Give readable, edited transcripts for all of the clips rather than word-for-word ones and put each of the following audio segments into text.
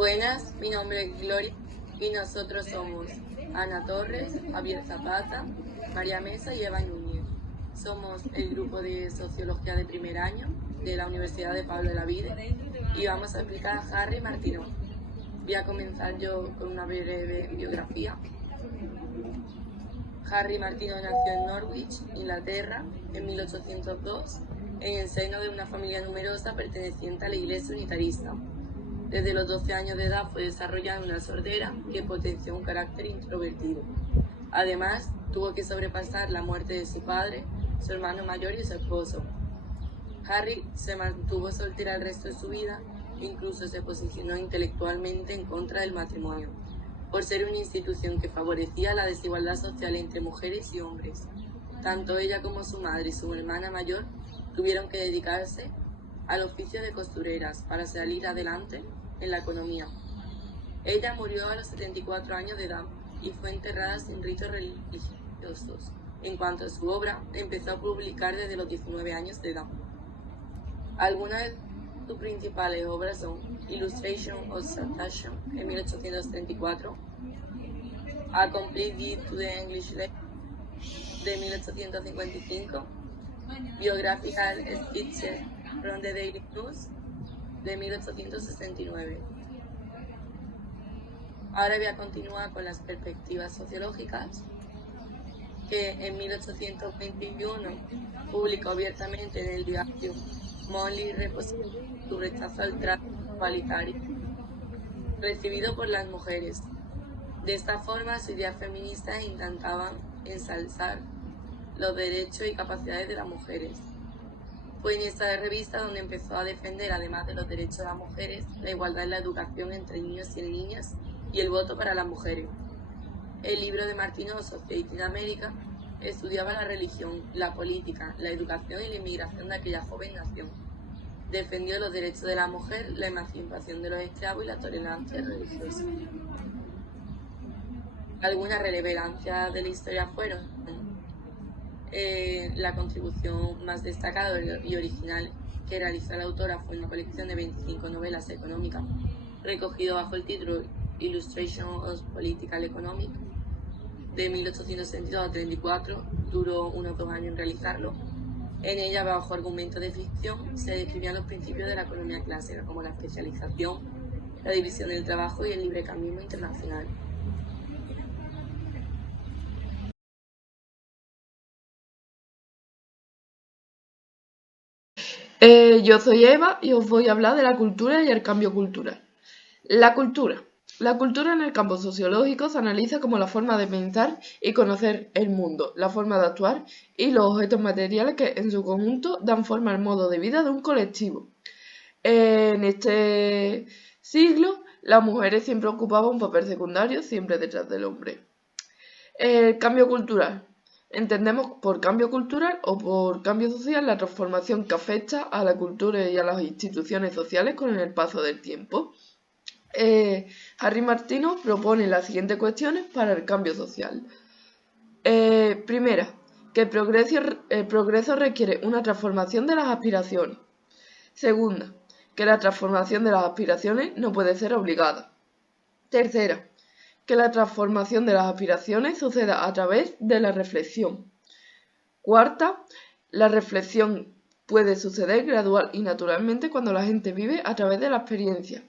Buenas, mi nombre es Gloria y nosotros somos Ana Torres, Javier Zapata, María Mesa y Eva Núñez. Somos el grupo de Sociología de primer año de la Universidad de Pablo de la Vide y vamos a explicar a Harry Martineau. Voy a comenzar yo con una breve biografía. Harry Martineau nació en Norwich, Inglaterra, en 1802, en el seno de una familia numerosa perteneciente a la Iglesia unitarista. Desde los 12 años de edad fue desarrollando una sordera que potenció un carácter introvertido. Además, tuvo que sobrepasar la muerte de su padre, su hermano mayor y su esposo. Harry se mantuvo soltera el resto de su vida, incluso se posicionó intelectualmente en contra del matrimonio, por ser una institución que favorecía la desigualdad social entre mujeres y hombres. Tanto ella como su madre y su hermana mayor tuvieron que dedicarse al oficio de costureras para salir adelante en la economía. Ella murió a los 74 años de edad y fue enterrada sin ritos religiosos. En cuanto a su obra, empezó a publicar desde los 19 años de edad. Algunas de sus principales obras son Illustration of Satisfaction en 1834, A Complete Guide to the English Language de 1855, Biographical Sketches from the Daily News de 1869. Ahora voy a continuar con las perspectivas sociológicas, que en 1821 publicó abiertamente en el diario Monthly Repository su rechazo al trato igualitario recibido por las mujeres. De esta forma, sus ideas feministas intentaban ensalzar los derechos y capacidades de las mujeres. Fue en esta revista donde empezó a defender, además de los derechos de las mujeres, la igualdad en la educación entre niños y niñas y el voto para las mujeres. El libro de Martineau, Society in America, estudiaba la religión, la política, la educación y la inmigración de aquella joven nación. Defendió los derechos de la mujer, la emancipación de los esclavos y la tolerancia religiosa. Algunas relevancias de la historia fueron la contribución más destacada y original que realizó la autora fue una colección de 25 novelas económicas, recogido bajo el título Illustration of Political Economics, de 1862 a 34, duró unos 2 años en realizarlo. En ella, bajo argumentos de ficción, se describían los principios de la economía clásica, como la especialización, la división del trabajo y el librecambismo internacional. Yo soy Eva y os voy a hablar de la cultura y el cambio cultural. La cultura. La cultura en el campo sociológico se analiza como la forma de pensar y conocer el mundo, la forma de actuar y los objetos materiales que en su conjunto dan forma al modo de vida de un colectivo. En este siglo, las mujeres siempre ocupaban un papel secundario, siempre detrás del hombre. El cambio cultural. Entendemos por cambio cultural o por cambio social la transformación que afecta a la cultura y a las instituciones sociales con el paso del tiempo. Harry Martineau propone las siguientes cuestiones para el cambio social. Primera, que el progreso requiere una transformación de las aspiraciones. Segunda, que la transformación de las aspiraciones no puede ser obligada. Tercera, que la transformación de las aspiraciones suceda a través de la reflexión. Cuarta, la reflexión puede suceder gradual y naturalmente cuando la gente vive a través de la experiencia.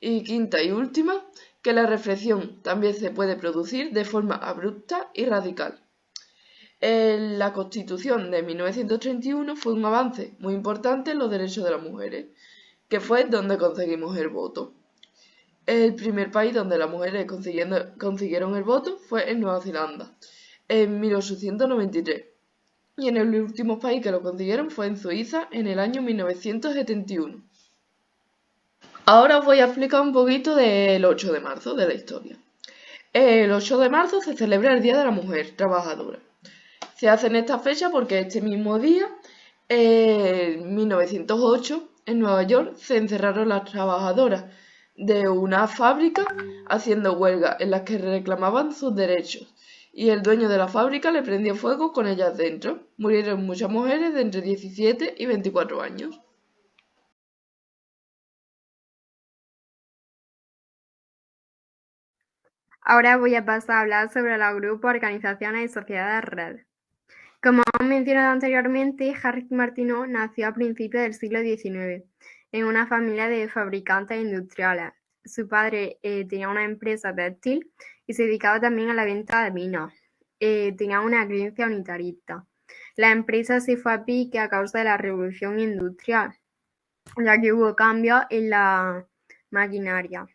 Y quinta y última, que la reflexión también se puede producir de forma abrupta y radical. La Constitución de 1931 fue un avance muy importante en los derechos de las mujeres, que fue donde conseguimos el voto. El primer país donde las mujeres consiguieron el voto fue en Nueva Zelanda, en 1893. Y en el último país que lo consiguieron fue en Suiza, en el año 1971. Ahora os voy a explicar un poquito del 8 de marzo, de la historia. El 8 de marzo se celebra el Día de la Mujer Trabajadora. Se hace en esta fecha porque este mismo día, en 1908, en Nueva York, se encerraron las trabajadoras de una fábrica haciendo huelga en las que reclamaban sus derechos y el dueño de la fábrica le prendió fuego con ellas dentro. Murieron muchas mujeres de entre 17 y 24 años. Ahora voy a pasar a hablar sobre los grupos, organizaciones y sociedades red. Como hemos mencionado anteriormente, Harry Martineau nació a principios del siglo XIX en una familia de fabricantes industriales. Su padre tenía una empresa textil y se dedicaba también a la venta de vinos. Tenía una creencia unitarista. La empresa se fue a pique a causa de la revolución industrial, ya que hubo cambios en la maquinaria.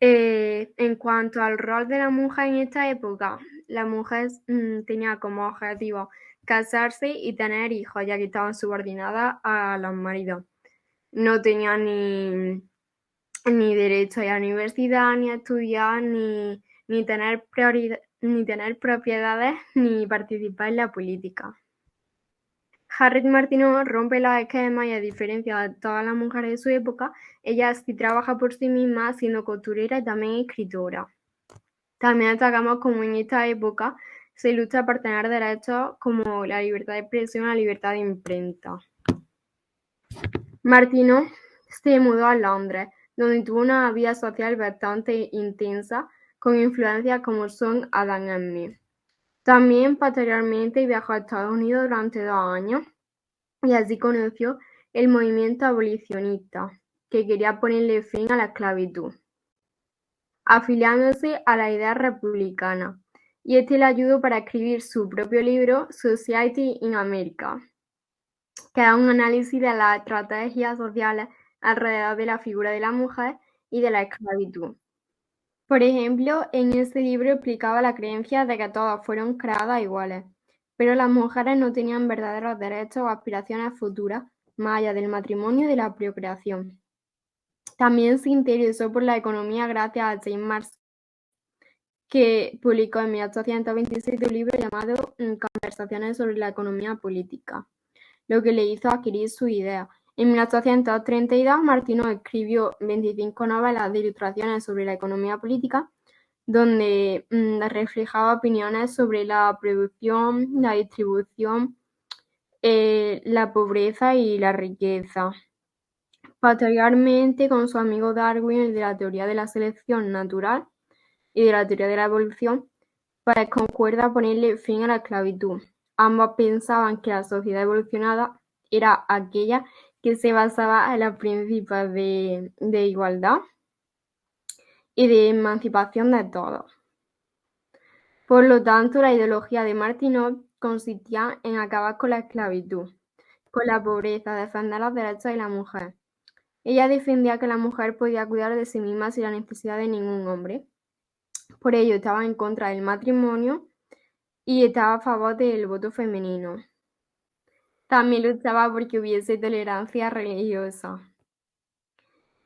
En cuanto al rol de la mujer en esta época, la mujer tenía como objetivo casarse y tener hijos, ya que estaban subordinadas a los maridos. No tenían ni derecho a ir a la universidad, ni a estudiar, ni tener propiedades, ni participar en la política. Harriet Martineau rompe los esquemas y, a diferencia de todas las mujeres de su época, ella sí trabaja por sí misma, siendo costurera y también escritora. También destacamos como en esta época se lucha por tener derechos como la libertad de expresión y la libertad de imprenta. Martineau se mudó a Londres, donde tuvo una vida social bastante intensa, con influencias como son Adam Smith. También posteriormente viajó a Estados Unidos durante 2 años y así conoció el movimiento abolicionista, que quería ponerle fin a la esclavitud, afiliándose a la idea republicana, y este le ayudó para escribir su propio libro Society in America, que da un análisis de las estrategias sociales alrededor de la figura de la mujer y de la esclavitud. Por ejemplo, en este libro explicaba la creencia de que todas fueron creadas iguales, pero las mujeres no tenían verdaderos derechos o aspiraciones futuras más allá del matrimonio y de la procreación. También se interesó por la economía gracias a James Marshall, que publicó en 1827 un libro llamado Conversaciones sobre la economía política, lo que le hizo adquirir su idea. En 1832, Martineau escribió 25 novelas de ilustraciones sobre la economía política, donde reflejaba opiniones sobre la producción, la distribución, la pobreza y la riqueza. Posteriormente, con su amigo Darwin, el de la teoría de la selección natural y de la teoría de la evolución, pues concuerda ponerle fin a la esclavitud. Ambos pensaban que la sociedad evolucionada era aquella que se basaba en los principios de igualdad y de emancipación de todos. Por lo tanto, la ideología de Martineau consistía en acabar con la esclavitud, con la pobreza, defender los derechos de la mujer. Ella defendía que la mujer podía cuidar de sí misma sin la necesidad de ningún hombre. Por ello, estaba en contra del matrimonio y estaba a favor del voto femenino. También luchaba porque hubiese tolerancia religiosa.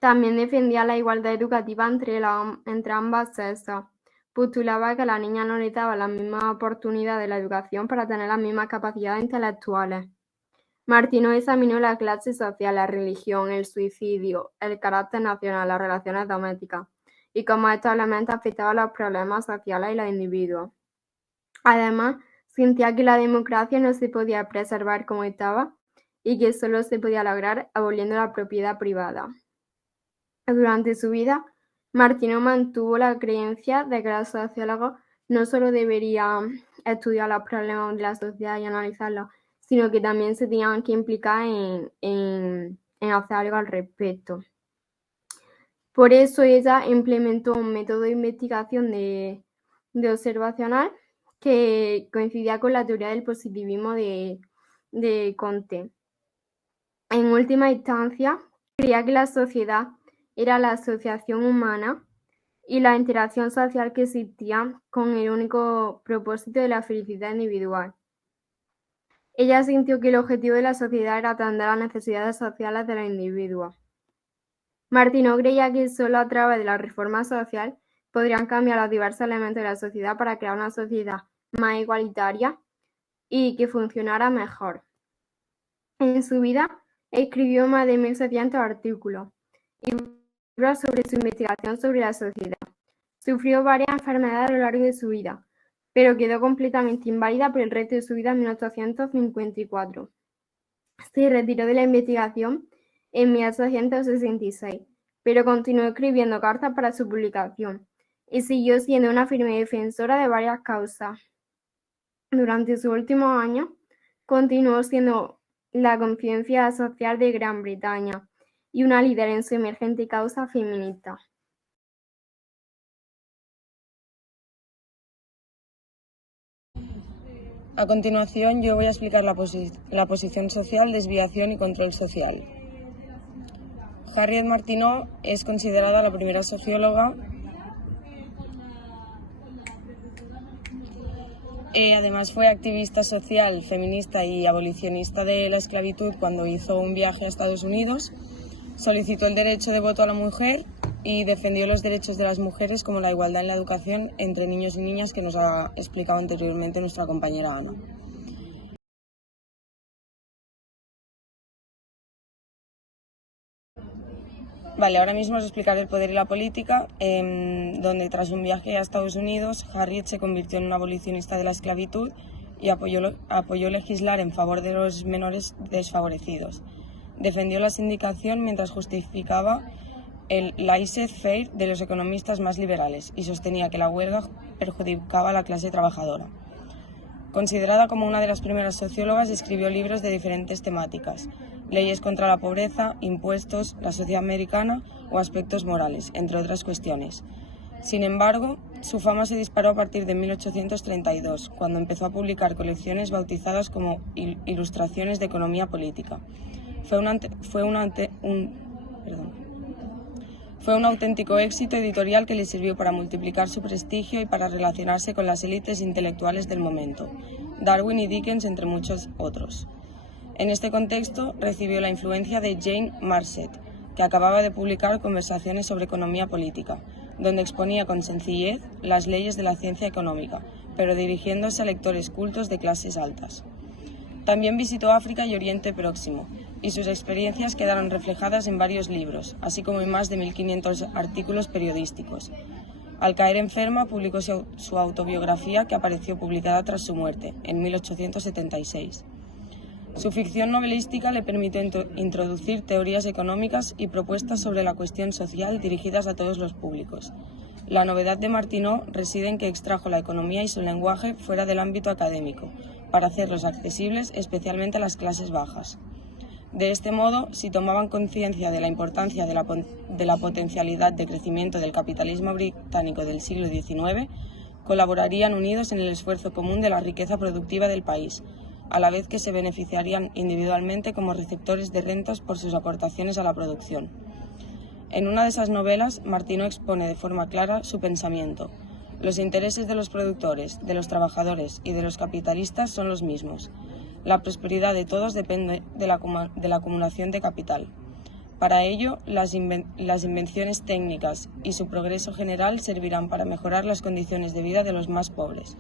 También defendía la igualdad educativa entre ambas sexos. Postulaba que las niñas no necesitaban las mismas oportunidades de la educación para tener las mismas capacidades intelectuales. Martineau examinó la clase social, la religión, el suicidio, el carácter nacional, las relaciones domésticas y cómo estos elementos afectaban los problemas sociales y los individuos. Además, sentía que la democracia no se podía preservar como estaba y que solo se podía lograr aboliendo la propiedad privada. Durante su vida, Martineau mantuvo la creencia de que los sociólogos no solo deberían estudiar los problemas de la sociedad y analizarlos, sino que también se tenían que implicar en hacer algo al respecto. Por eso ella implementó un método de investigación de observacional que coincidía con la teoría del positivismo de Comte. En última instancia, creía que la sociedad era la asociación humana y la interacción social que existía con el único propósito de la felicidad individual. Ella sintió que el objetivo de la sociedad era atender las necesidades sociales de los individuos. Martineau creía que solo a través de la reforma social podrían cambiar los diversos elementos de la sociedad para crear una sociedad más igualitaria y que funcionara mejor. En su vida escribió más de 1.600 artículos y libros sobre su investigación sobre la sociedad. Sufrió varias enfermedades a lo largo de su vida, pero quedó completamente inválida por el resto de su vida en 1854. Se retiró de la investigación en 1866, pero continuó escribiendo cartas para su publicación. y siguió siendo una firme defensora de varias causas. Durante sus últimos años, continuó siendo la conciencia social de Gran Bretaña y una líder en su emergente causa feminista. A continuación, yo voy a explicar la posición social, desviación y control social. Harriet Martineau es considerada la primera socióloga. Además fue activista social, feminista y abolicionista de la esclavitud cuando hizo un viaje a Estados Unidos. Solicitó el derecho de voto a la mujer y defendió los derechos de las mujeres como la igualdad en la educación entre niños y niñas, que nos ha explicado anteriormente nuestra compañera Ana. Vale, ahora mismo os explicaré el poder y la política, donde tras un viaje a Estados Unidos, Harriet se convirtió en una abolicionista de la esclavitud y apoyó legislar en favor de los menores desfavorecidos. Defendió la sindicación mientras justificaba el laissez-faire de los economistas más liberales y sostenía que la huelga perjudicaba a la clase trabajadora. Considerada como una de las primeras sociólogas, escribió libros de diferentes temáticas: leyes contra la pobreza, impuestos, la sociedad americana o aspectos morales, entre otras cuestiones. Sin embargo, su fama se disparó a partir de 1832, cuando empezó a publicar colecciones bautizadas como Ilustraciones de Economía Política. Fue un auténtico éxito editorial que le sirvió para multiplicar su prestigio y para relacionarse con las élites intelectuales del momento, Darwin y Dickens entre muchos otros. En este contexto recibió la influencia de Jane Marset, que acababa de publicar Conversaciones sobre economía política, donde exponía con sencillez las leyes de la ciencia económica, pero dirigiéndose a lectores cultos de clases altas. También visitó África y Oriente Próximo, y sus experiencias quedaron reflejadas en varios libros, así como en más de 1500 artículos periodísticos. Al caer enferma, publicó su autobiografía, que apareció publicada tras su muerte, en 1876. Su ficción novelística le permitió introducir teorías económicas y propuestas sobre la cuestión social dirigidas a todos los públicos. La novedad de Martineau reside en que extrajo la economía y su lenguaje fuera del ámbito académico, para hacerlos accesibles especialmente a las clases bajas. De este modo, si tomaban conciencia de la importancia de la potencialidad de crecimiento del capitalismo británico del siglo XIX, colaborarían unidos en el esfuerzo común de la riqueza productiva del país, a la vez que se beneficiarían individualmente como receptores de rentas por sus aportaciones a la producción. En una de esas novelas, Martineau expone de forma clara su pensamiento. Los intereses de los productores, de los trabajadores y de los capitalistas son los mismos. La prosperidad de todos depende de la acumulación de capital. Para ello, las invenciones técnicas y su progreso general servirán para mejorar las condiciones de vida de los más pobres.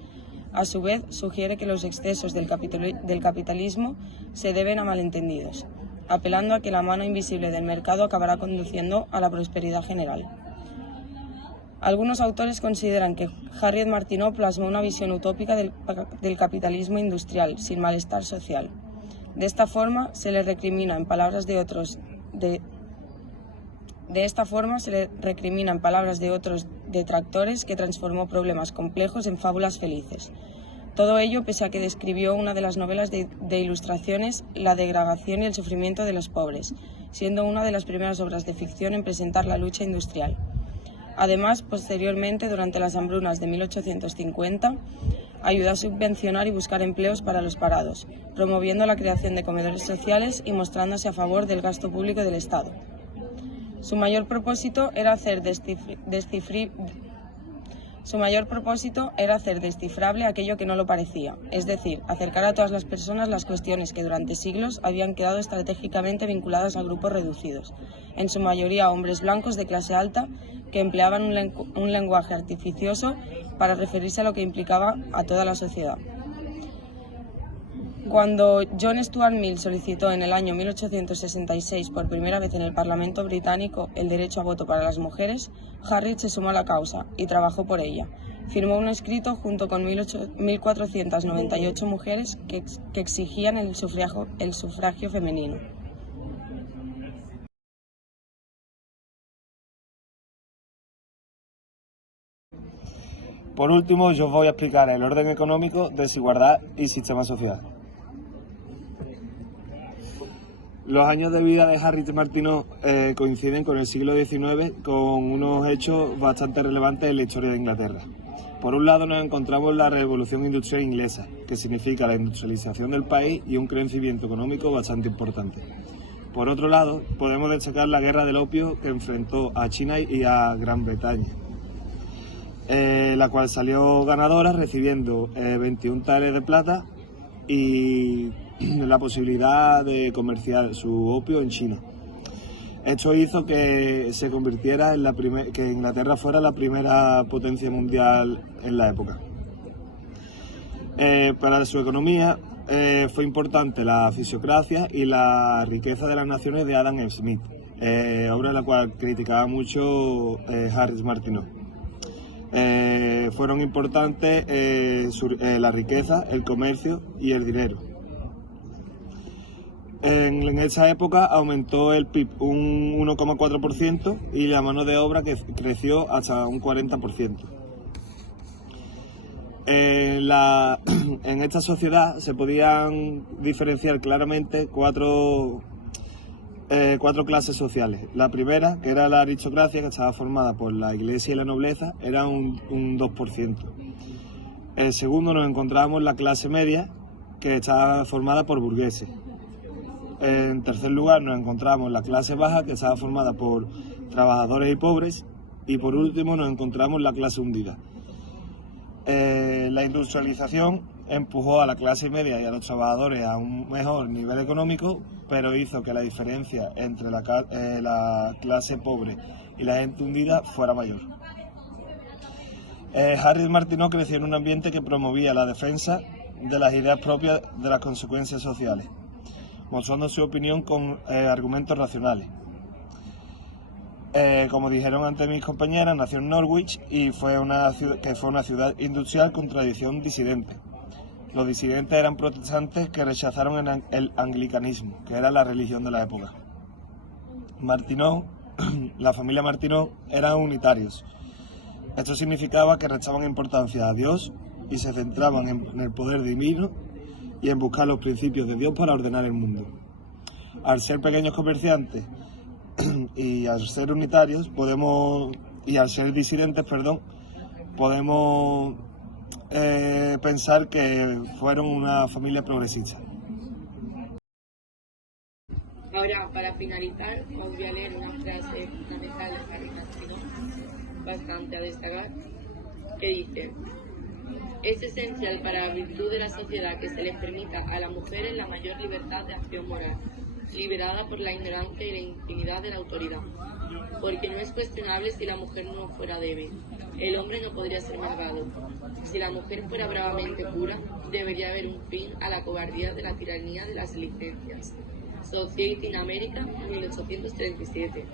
A su vez, sugiere que los excesos del capitalismo se deben a malentendidos, apelando a que la mano invisible del mercado acabará conduciendo a la prosperidad general. Algunos autores consideran que Harriet Martineau plasmó una visión utópica del capitalismo industrial, sin malestar social. De esta forma, se le recrimina en palabras de otros detractores que transformó problemas complejos en fábulas felices. Todo ello pese a que describió una de las novelas de Ilustraciones, la degradación y el sufrimiento de los pobres, siendo una de las primeras obras de ficción en presentar la lucha industrial. Además, posteriormente, durante las hambrunas de 1850, ayudó a subvencionar y buscar empleos para los parados, promoviendo la creación de comedores sociales y mostrándose a favor del gasto público del Estado. Su mayor propósito era hacer descifrable aquello que no lo parecía, es decir, acercar a todas las personas las cuestiones que durante siglos habían quedado estratégicamente vinculadas a grupos reducidos, en su mayoría hombres blancos de clase alta, que empleaban un lenguaje artificioso para referirse a lo que implicaba a toda la sociedad. Cuando John Stuart Mill solicitó en el año 1866 por primera vez en el Parlamento británico el derecho a voto para las mujeres, Harriet se sumó a la causa y trabajó por ella. Firmó un escrito junto con 1.498 mujeres que exigían el sufragio femenino. Por último, yo os voy a explicar el orden económico, desigualdad y sistema social. Los años de vida de Harry Martineau coinciden con el siglo XIX, con unos hechos bastante relevantes en la historia de Inglaterra. Por un lado nos encontramos la Revolución Industrial Inglesa, que significa la industrialización del país y un crecimiento económico bastante importante. Por otro lado, podemos destacar la Guerra del Opio que enfrentó a China y a Gran Bretaña, la cual salió ganadora recibiendo 21 taels de plata y la posibilidad de comerciar su opio en China. Esto hizo que se convirtiera en que Inglaterra fuera la primera potencia mundial en la época. Para su economía fue importante la fisiocracia y la riqueza de las naciones de Adam Smith, obra la cual criticaba mucho Harry Martineau. Fueron importantes la riqueza, el comercio y el dinero. En esa época aumentó el PIB un 1,4% y la mano de obra que creció hasta un 40%. En esta sociedad se podían diferenciar claramente cuatro clases sociales. La primera, que era la aristocracia, que estaba formada por la iglesia y la nobleza, era un 2%. El segundo nos encontrábamos la clase media, que estaba formada por burgueses. En tercer lugar nos encontramos la clase baja, que estaba formada por trabajadores y pobres. Y por último nos encontramos la clase hundida. La industrialización empujó a la clase media y a los trabajadores a un mejor nivel económico, pero hizo que la diferencia entre la clase pobre y la gente hundida fuera mayor. Harry Martineau creció en un ambiente que promovía la defensa de las ideas propias de las consecuencias sociales, mostrando su opinión con argumentos racionales. Como dijeron antes mis compañeras, nació en Norwich y fue una ciudad industrial con tradición disidente. Los disidentes eran protestantes que rechazaron el anglicanismo, que era la religión de la época. Martineau, la familia Martineau, eran unitarios. Esto significaba que restaban importancia a Dios y se centraban en el poder divino y en buscar los principios de Dios para ordenar el mundo. Al ser pequeños comerciantes y al ser unitarios y al ser disidentes, podemos pensar que fueron una familia progresista. Ahora, para finalizar, os voy a leer una frase fundamental de Harry Martineau, bastante a destacar, que dice: es esencial para la virtud de la sociedad que se les permita a la mujer la mayor libertad de acción moral, liberada por la ignorancia y la impunidad de la autoridad, porque no es cuestionable si la mujer no fuera débil. El hombre no podría ser malvado. Si la mujer fuera bravamente pura, debería haber un fin a la cobardía de la tiranía de las licencias. Society in America, 1837.